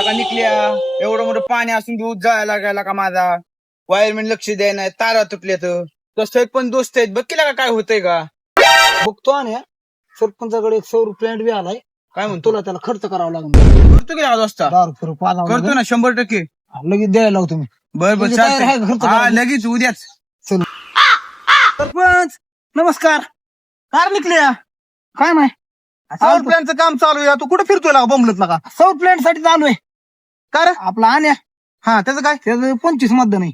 लगा निघल्या एवढं मोठं पाणी असून दूध जायला गेला का माझा वायरमॅन लक्ष द्याय नाही तारा तुटल्यात तसं पण दोस्त आहेत बघ केला का काय होतंय का बघतो आणि सरपंचाकडे एक सौर प्लॅन्ट बी आलाय. काय म्हणतो तुला त्याला खर्च करावा लागेल. करतो की आज वाजता दारू फिरू पाजावं करतो ना 100%. लगेच द्यायला लावतो तुम्ही. बर बर तुझी तयारी आहे का खर्च चालतंय हा करायला? लगेच उद्याच सरपंच नमस्कार. कार निघल्या काय नाही सौर प्लॅनचं काम चालू आहे. तू कुठे फिरतोय लागा बोंबलत लागा सौर प्लॅन्ट साठी चालू आहे. का रे? आपला आण्या हा त्याचं काय त्याचं 25 मतदान आहे.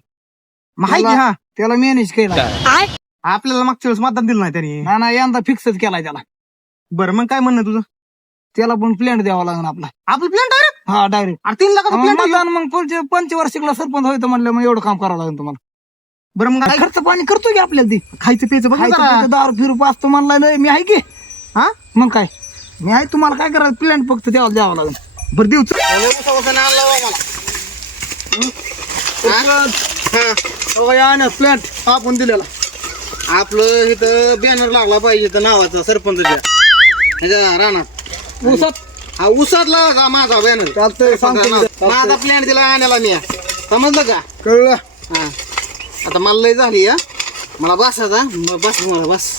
माहिती हा त्याला मॅनेज केला. आपल्याला मागच्या वेळेस मतदान दिलं नाही त्यांनी. ना यंदा फिक्सच केलाय त्याला. बरं मग काय म्हणणं तुझं? त्याला पण प्लॅन्ट द्यावा लागेल आपला. आपलं प्लॅन डायरेक्ट हा डायरेक्ट 3 लाखाचा प्लॅन मतदान मग पुढच्या पंचवार्षिकला सरपंच व्हायचं म्हणलं मग एवढं काम करावं लागेल तुम्हाला. बरं मग काय खर्च पाणी करतो की आपल्याला ती खायचं प्यायचं बघ खायचं जरा. प्यायचं दारू फिरू पाचतो म्हणलाय मी आहे की. हा मग काय मी आहे तुम्हाला काय करायचं प्लॅन्ट फक्त द्यावा द्यावं लागेल. बरं देऊ प्लॅन्ट आपण दिलेला आपलं इथं बॅनर लागला पाहिजे तर नावाचा सरपंचच्या ह्याच्या रानात ऊसात हा उसात लावा माझा बॅनर चालतंय सांगतो. माझा प्लॅन दिला आणायला मी समजलं का कळलं हा आता मला लय झाली हा मला बसायचा बस मला बस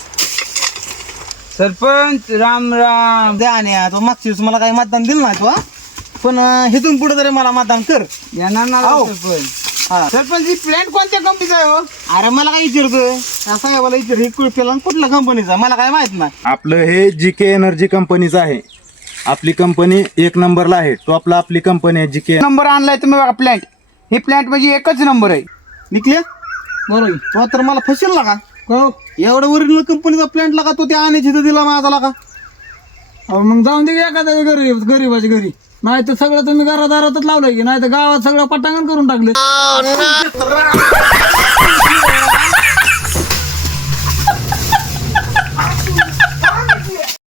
सरपंच राम राम द्या आणि तो मागच्या वेळेस मला काही मतदान दिलं नाही तू हा? पण हेतून पुढे तरी मला मतदान कर येणार ना हो. सरपंच हा. सरपंच ही प्लॅन कोणत्या कंपनीचा आहे हो अरे मला काय विचारतोय साहेबाला विचार हे कुठला कुठल्या कंपनीचा मला काय माहित नाही आपलं हे जीके एनर्जी कंपनीचं आहे. आपली कंपनी 1 नंबरला आहे. टॉपला आपली कंपनी आहे जीके. नंबर आणलाय तुम्ही बघा प्लॅन्ट ही प्लॅन्ट म्हणजे एकच नंबर आहे. निघल्या बरोबर तो तर मला फसेल लागा हो एवढा ओरिजिनल कंपनीचा प्लॅन्ट लागा तो त्या आणायची तर दिला माझा लागा अहो, मग जाऊन दे की एखाद्या गरीबाच्या घरी नाही तर सगळं तुम्ही घरादारातच लावलंय की नाही तर गावात सगळं पटांगण करून टाकलं.